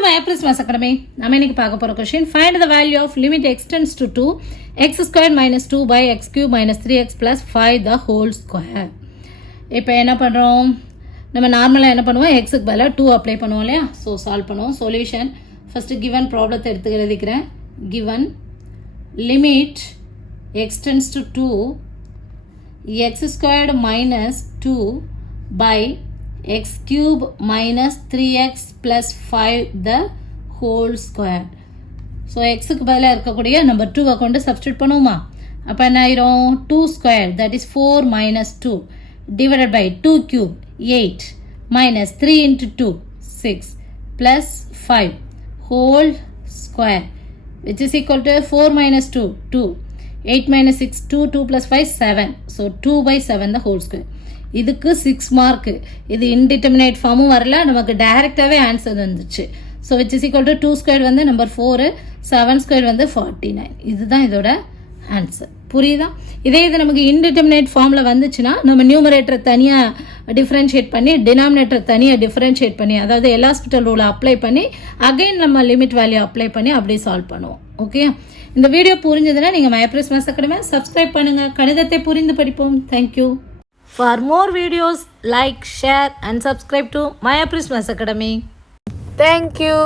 Welcome to my Prismas Academy. நம்ம இன்னைக்கு பார்க்க போற question find the value of limit x tends to 2 x squared minus 2 by x cube minus 3x plus 5 the whole square. இப்போ என்ன பண்றோம்? நம்ம நார்மலா என்ன பண்ணுவோம்? x க்கு பதிலா 2 அப்ளை பண்ணுவோம் இல்லையா? சோ சால்வ் பண்ணுவோம். சொல்யூஷன் ஃபர்ஸ்ட் given ப்ராப்ளத்தை எடுத்து எழுதிக்கிறேன். given limit x tends to 2 x squared minus 2 by x cube minus 3x plus 5 the whole square. So x க்கு பதிலா இருக்கக்கூடிய நம்பர் 2 கொண்டு சப்ஸ்டிட்யூட் பண்ணுவோமா? அப்ப என்ன ஆயிரும்? 2 square that is 4 minus 2 divided by 2 cube 8 minus 3 into 2 6 plus 5 whole square which is equal to 4 minus 2 2 8 minus 6 2 2 plus 5 7. So 2 by 7 the whole square. இதுக்கு 6 mark. இது இன்டிட்டர்மினேட் ஃபார்மும் வரல, நமக்கு டைரக்டாவே ஆன்சர் வந்துச்சு. So which is equal to 2 square வந்து number 4 7 square வந்து 49. இதுதான் இதோட answer. புரியுதா? இதே இது நமக்கு இன்டிட்டர்மினேட் ஃபார்மில் வந்துச்சுன்னா நம்ம நியூமரேட்டரை தனியாக டிஃப்ரென்ஷியேட் பண்ணி டினாமினேட்டரை தனியாக டிஃப்ரென்ஷியேட் பண்ணி அதாவது எலாஸ்பிட்டல் ரூலை அப்ளை பண்ணி அகைன் நம்ம லிமிட் வேல்யூ அப்ளை பண்ணி அப்படியே சால்வ் பண்ணுவோம். ஓகே, இந்த வீடியோ புரிஞ்சதுன்னா நீங்கள் மை பிரிஸ்மஸ் அகாடமி சப்ஸ்கிரைப் பண்ணுங்கள். கணிதத்தை புரிந்து படிப்போம். Thank you. For more videos, like, share and subscribe to Maya Prismas Academy. Thank you.